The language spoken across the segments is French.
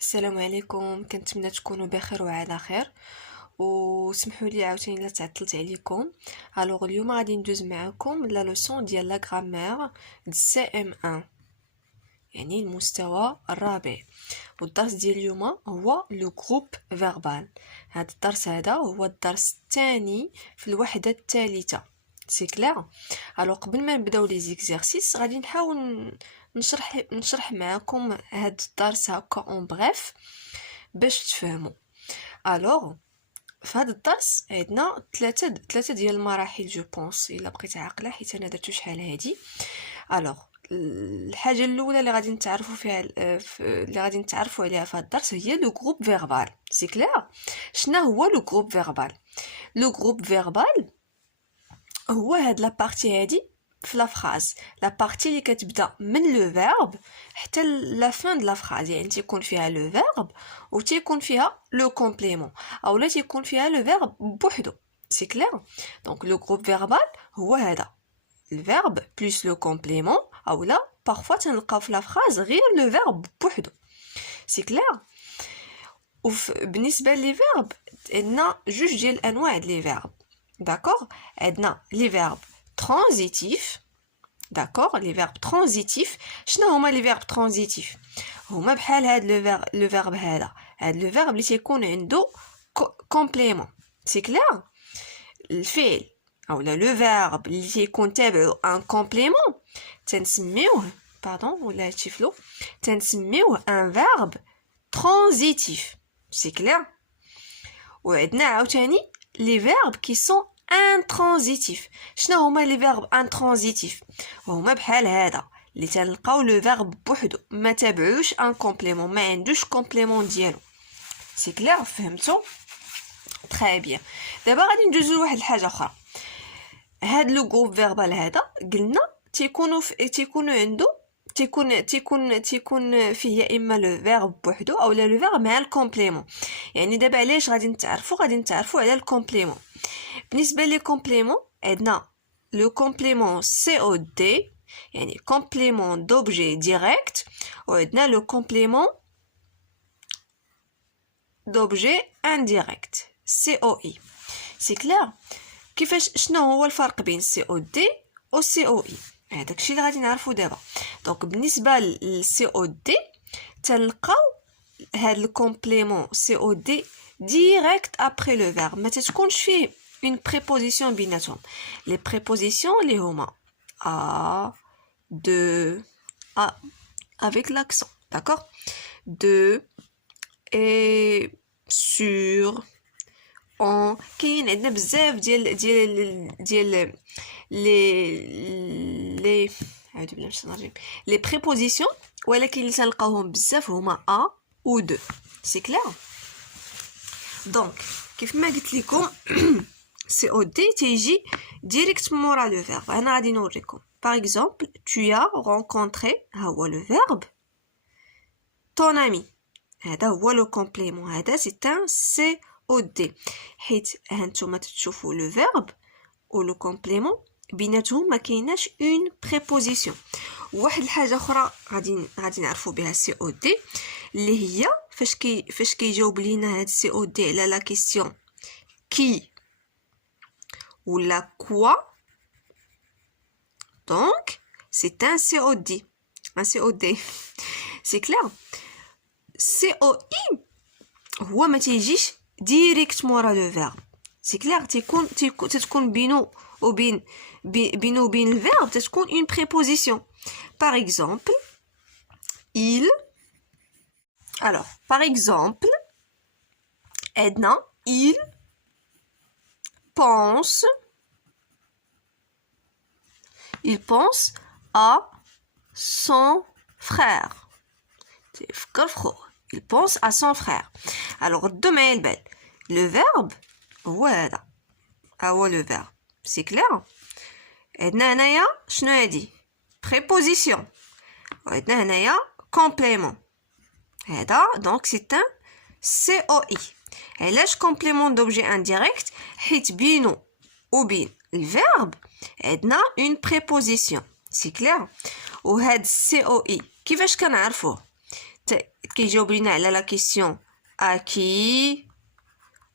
السلام عليكم، كنتمنى تكونوا بخير وعلى خير. وسمحوا لي عاوتاني الا تعطلت عليكم. الوغ اليوم غادي ندوز معكم لا لوسون ديال لا غرامير د سي ام 1، يعني المستوى الرابع. والدرس ديال اليوم هو لو جروب فيربال. هذا الدرس هو الدرس الثاني في الوحده الثالثه. سي كلير. الوغ قبل ما نبداو لي زيكزارسيس غادي نحاول نشرح معكم هذا الدرس هكا اون بريف باش تفهموا. الوغ في هذا الدرس عندنا ثلاثه ديال المراحل جو بونس الا بقيت عاقله، حيت انا درتو شحال هادي. الوغ الحاجه الاولى اللي غادي نتعرفوا فيها اللي غادي نتعرفوا عليها في هذا الدرس هي لو جروب فيربال. سي كلير. شنو هو لو جروب فيربال؟ لو جروب فيربال هو هاد لا بارتي هادي في لا فراز، لا بارتي اللي كتبدا من لو فيرب حتى لا فين د لا فراز، يعني تيكون فيها لو فيرب و تيكون فيها لو كومبليمون اولا تيكون فيها لو فيرب بوحدو. سي كلير. دونك لو جروب فيربال هو هذا الفيرب بلس لو كومبليمون، اولا بارفوا تنلقاو في لا فراز غير لو فيرب بوحدو. سي كلير. بالنسبه لي فيرب عندنا جوج ديال الانواع ديال لي فيرب. D'accord. عندنا لي فيرب ترانزيتيف. D'accord. لي فيرب ترانزيتيف. شنو هما لي فيرب ترانزيتيف؟ هما بحال هاد لو فيرب هذا لو فيرب اللي تيكون عنده كومبليمون. سي كلير. الفعل اولا لو فيرب اللي تيكون تابعو ان كومبليمون تنسميوه ولا هادشي فلو تنسميوه ان فيرب ترانزيتيف. سي كلير. وعندنا عاوتاني les verbes qui sont intransitifs. شنو هما les verbes intransitifs؟ وهما بحال هذا اللي تنلقاو لو فيرب بوحدو ما تابعوش ان كومبليمون، ما عندوش كومبليمون ديالو. سي كلير. فهمتوا؟ تري بيان. دابا غادي ندوزو لواحد الحاجه اخرى. هاد لو جروب فيربال هذا قلنا تيكونوا عنده تيكون فيه يا اما لو فيرب بوحدو اولا لو فيرب مع الكومبليمون. يعني دابا علاش غادي نتعرفوا على الكومبليمون. بالنسبه لي كومبليمون عندنا لو كومبليمون سي او دي، يعني كومبليمون دوبجي ديريكت، وعندنا لو كومبليمون دوبجي انديريكت سي او اي. سي كلير. كيفاش شنو هو الفرق بين سي او دي و سي او اي؟ هذاك الشيء اللي غادي نعرفو دابا. دونك بالنسبه للسي او دي تلقاو هاد الكومبليمون سي او دي ديريكت ابري لو فيرب، ما تتكونش فيه اون بريبوزيسيون بيناتهم. لي بريبوزيسيون اللي هما ا دو ا avec l'accent. D'accord. De et sur en كاين عندنا بزاف ديال لي عاودي بلا باش نرجم لي بريبوزيسيون، ولكن اللي تلقاوهم بزاف هما ا و دو. سي كلير. دونك كيف ما قلت لكم سي او دي تيجي ديريكت مورا لو فيرب. انا غادي نوريكم باغ اكزومبل tu as rencontré ها هو لو فيرب ton ami، هذا هو لو كومبليمون، هذا سي ان سي او دي، حيت هانتوما تشوفوا لو فيرب و لو كومبليمون بيناتهم ما كايناش اون بريبوزيسيون. واحد الحاجه اخرى غادي نعرفوا بها سي او دي اللي هي فاش كيجاوب لينا هاد سي او دي على لا كيسيون كي ولا كوا، دونك سي ان سي او دي، ان سي او دي. سي كلير. سي او اي هو ما تيجيش ديريكت مورا لو فيرب. سي كلير. تكون بينو وبين الفيرب تكون une préposition. Par exemple, il. Alors, par exemple, Edna, il pense à son frère. Il pense à son frère. Alors, demain, le verbe, voilà. Ah ouais, le verbe. C'est clair. عندنا هنايا شنو هادي؟ préposition. وعندنا هنايا complément. هذا دونك سي ان سي او اي. علاش complément d'objet indirect؟ حيت بينو وبين الفيرب عندنا اون préposition. سي كلير. وهاد سي او اي كيفاش كنعرفوه؟ كيجاوب لينا على la question à qui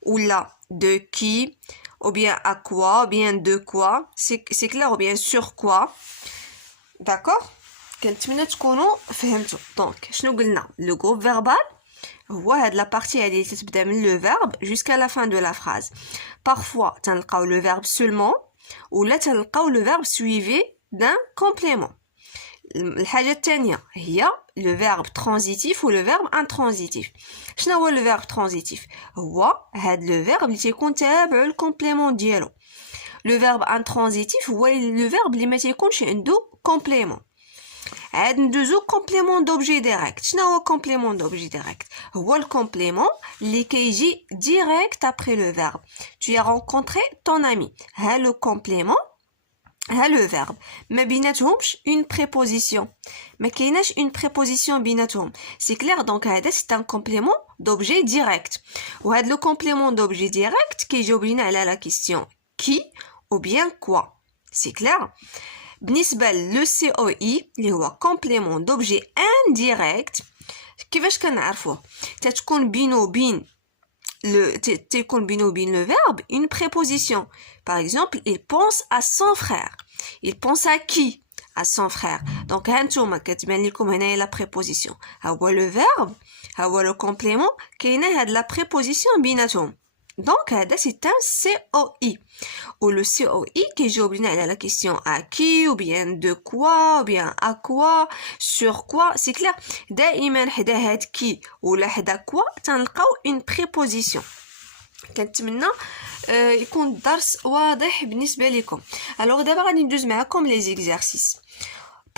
ou là de qui ou bien à quoi ou bien de quoi c'est clair ou bien sur quoi d'accord كنتمنى تكونوا فهمتوا دونك شنو قلنا لو groupe verbal هو هاد لا بارتي هادي اللي تتبدا من لو verbe jusqu'à la fin de la phrase parfois تنلقاو le verbe seulement ولا تنلقاو le verbe suivi d'un complément الحاجه الثانيه هي le verbe transitif ou le verbe intransitif شنو هو le verbe transitif هو هاد le verbe اللي تيكون تابع الكومبليمون ديالو le verbe intransitif هو le verbe اللي ما تيكونش عنده complément عاد ندوزو complément d'objet direct شنو هو complément d'objet direct هو الكومبليمون اللي كيجي direct après le verbe tu as rencontré ton ami ها le complément ها le verbe ما بيناتهمش une préposition ما كايناش une préposition بيناتهم c'est clair donc هذا c'est un complément d'objet direct وهذا le complément d'objet direct كيجاوب لينا على la question qui ou bien quoi c'est clair بالنسبه لو COI اللي هو complément d'objet indirect كيفاش كنعرفوه تتكون بينو بين تيكون بينو بين le verbe une préposition par exemple il pense à son frère il pense à qui à son frère donc هانتوما كتبان لكم هنايا la préposition ها هو le verbe ها هو le complément كاينه هاد la préposition بيناتهم donc هذا c'est un COI ou le COI كيجاوب لنا على la question à qui ou bien de quoi ou bien à quoi sur quoi c'est clair دائما حدا هاد qui ولا حدا quoi تنلقاو une préposition كنتمنى يكون الدرس واضح بالنسبه لكم alors دابا غادي ندوز معكم les exercices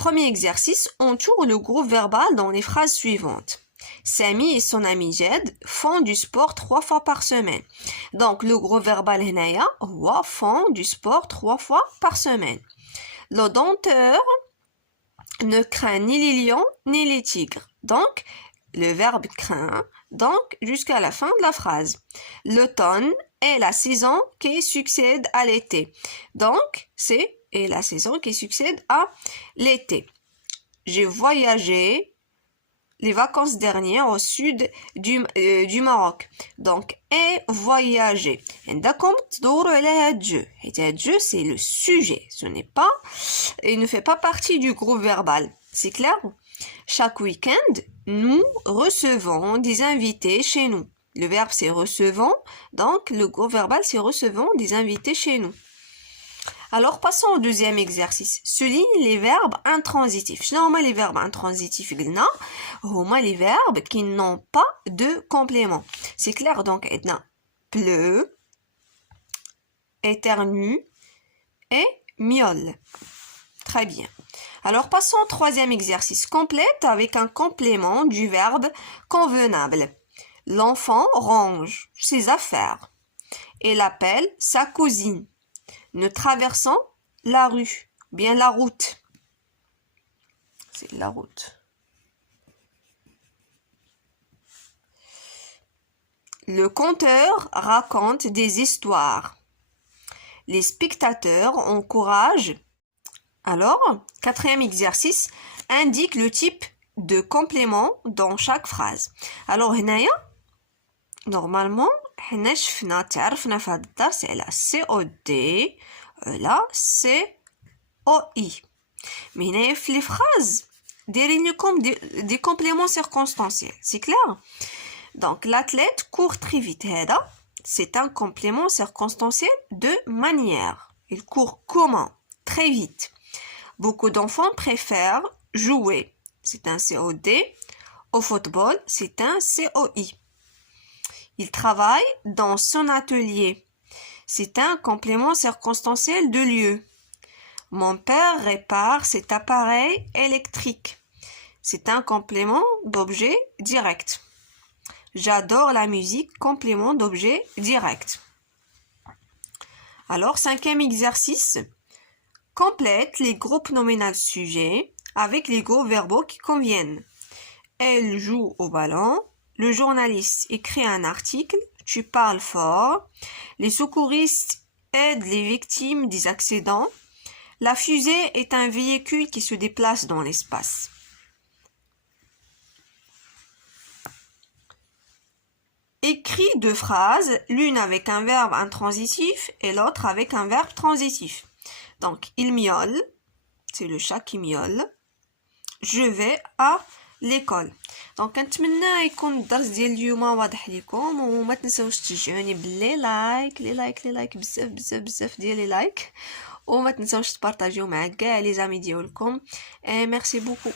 premier exercice entoure le groupe verbal dans les phrases suivantes Samy et son ami Jed font du sport 3 fois par semaine. Donc, le gros verbal هنايا هو font du sport 3 fois par semaine. Le dompteur ne craint ni les lions ni les tigres. Donc, le verbe craint, donc jusqu'à la fin de la phrase. L'automne est la saison qui succède à l'été. Donc, c'est la saison qui succède à l'été. J'ai voyagé les vacances dernières au sud du Maroc. Donc, et voyager. عندكم تدوروا على هاد jeu. هاد jeu, c'est le sujet. Ce n'est pas, il ne fait pas partie du groupe verbal. C'est clair? Chaque week-end, nous recevons des invités chez nous. Le verbe, c'est recevons. Donc, le groupe verbal, c'est recevons des invités chez nous. Alors, passons au deuxième exercice. Souligne les verbes intransitifs. شنو هما les verbes intransitifs قلنا هما les verbes qui n'ont pas de complément. C'est clair donc عندنا pleut, éternue et miaule. Très bien. Alors, passons au troisième exercice. Complète avec un complément du verbe convenable. L'enfant range ses affaires et appelle sa cousine. Nous traversons la rue, bien la route. C'est la route. Le conteur raconte des histoires. Les spectateurs encouragent. Alors, quatrième exercice, indique le type de complément dans chaque phrase. Alors, هنايا normalement حنا شفنا تعرفنا في هذا الدرس على COD ولا COI mais هنايا في لي فراز دايرين لكم دي compléments circonstanciels c'est clair donc l'athlète court très vite هذا c'est un complément circonstanciel de manière il court comment très vite beaucoup d'enfants préfèrent jouer c'est un COD au football c'est un COI. Il travaille dans son atelier. C'est un complément circonstanciel de lieu. Mon père répare cet appareil électrique. C'est un complément d'objet direct. J'adore la musique, complément d'objet direct. Alors, cinquième exercice. Complète les groupes nominaux sujets avec les groupes verbaux qui conviennent. Elle joue au ballon. Le journaliste écrit un article, tu parles fort. Les secouristes aident les victimes des accidents. La fusée est un véhicule qui se déplace dans l'espace. écrit deux phrases, l'une avec un verbe intransitif et l'autre avec un verbe transitif. Donc, il miaule, c'est le chat qui miaule. Je vais à l'école. دونك كنتمنى يكون الدرس ديال اليوم واضح لكم وما تنساوش تشجعوني باللي لايك بزاف ديال لي لايك وما تنساوش تبارطاجيو مع كاع لي زامي ديالكم. ميرسي بوكو.